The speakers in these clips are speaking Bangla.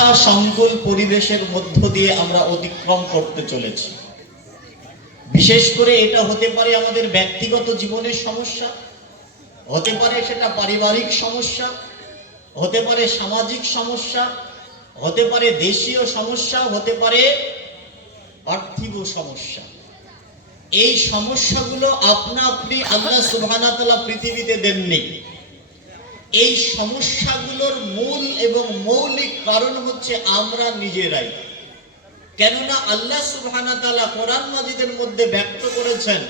সমস্যা সংকুল পরিবেশের মধ্য দিয়ে আমরা অতিক্রম করতে চলেছি। বিশেষ করে এটা হতে পারে আমাদের ব্যক্তিগত জীবনের সমস্যা, হতে পারে সেটা পারিবারিক সমস্যা, হতে পারে সামাজিক সমস্যা, হতে পারে দেশীয় সমস্যা, হতে পারে পার্থিব সমস্যা। এই সমস্যাগুলো আপনা আপনি আল্লাহ সুবহানাহু ওয়া তাআলা পৃথিবীতে দেননি। এই সমস্যাগুলোর মূল এবং মৌলিক কারণ হচ্ছে আমরা নিজেরাই। কেননা আল্লাহ সুবহানাহু ওয়া তাআলা কোরআন মাজিদের মধ্যে ব্যক্ত করেছেন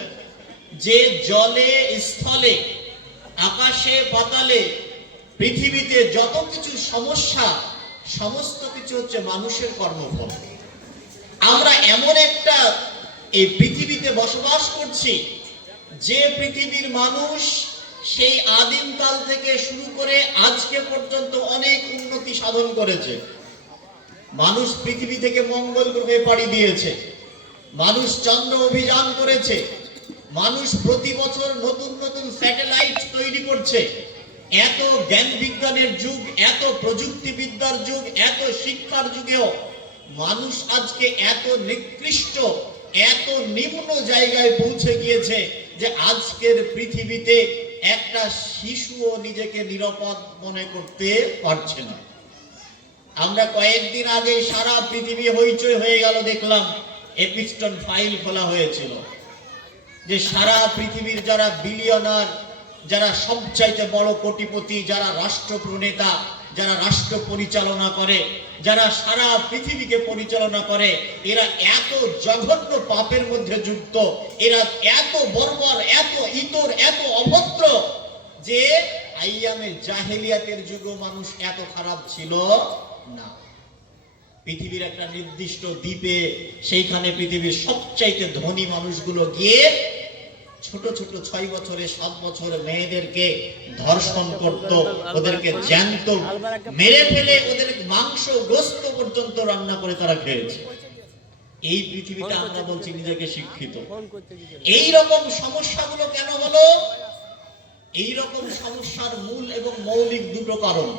যে জলে স্থলে আকাশে পাতালে পৃথিবীতে যত কিছু সমস্যা সমস্ত কিছু হচ্ছে মানুষের কর্মফল। আমরা এমন একটা এই পৃথিবীতে বসবাস করছি যে পৃথিবীর মানুষ সেই আদিমকাল থেকে শুরু করে আজকে পর্যন্ত অনেক উন্নতি সাধন করেছে। মানুষ পৃথিবী থেকে মঙ্গল গ্রহে পাড়ি দিয়েছে, মানুষ চন্দ্র অভিযান করেছে, মানুষ প্রতি বছর নতুন নতুন স্যাটেলাইট তৈরি করছে। এত জ্ঞান বিজ্ঞানের যুগ, এত প্রযুক্তিবিদ্যার যুগ, এত শিক্ষার যুগেও মানুষ আজকে এত নিকৃষ্ট, এত নিম্ন জায়গায় পৌঁছে গিয়েছে যে আজকের পৃথিবীতে একটা শিশুও নিজেকে নিরাপদ মনে করতে পারছে না। আমরা কয়েকদিন আগে সারা পৃথিবী হইচই হয়ে গেল, দেখলাম এপিস্টন ফাইল খোলা হয়েছিল যে সারা পৃথিবীর যারা বিলিয়নার, যারা সবচাইতে বড় কোটিপতি, যারা রাষ্ট্রপ্রণেতা, যারা রাষ্ট্র পরিচালনা করে, যারা সারা পৃথিবীকে পরিচালনা করে, এরা এত জঘন্য পাপের মধ্যে যুক্ত, এরা এত বর্বর, এত ইতর, এত অভদ্র যে আইয়ামে জাহেলিয়াতের যুগে মানুষ এত খারাপ ছিল না। পৃথিবীর একটা নির্দিষ্ট দ্বীপে, সেইখানে পৃথিবীর সবচাইতে ধনী মানুষগুলো গিয়ে ছোট ছোট 6 বছরে 7 বছর মেয়েদেরকে ধর্ষণ করত, ওদেরকে জ্যান্ত মেরে ফেলে ওদের মাংস গোস্ত পর্যন্ত রান্না করে তারা খেয়েছে। এই পৃথিবীতে আমরা বলছি নিজেকে শিক্ষিত। এই রকম সমস্যাগুলো কেন হলো? এই রকম সমস্যার মূল এবং মৌলিক দুটো কারণ।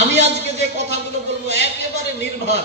আমি আজকে যে কথাগুলো বলবো একেবারে নির্ভর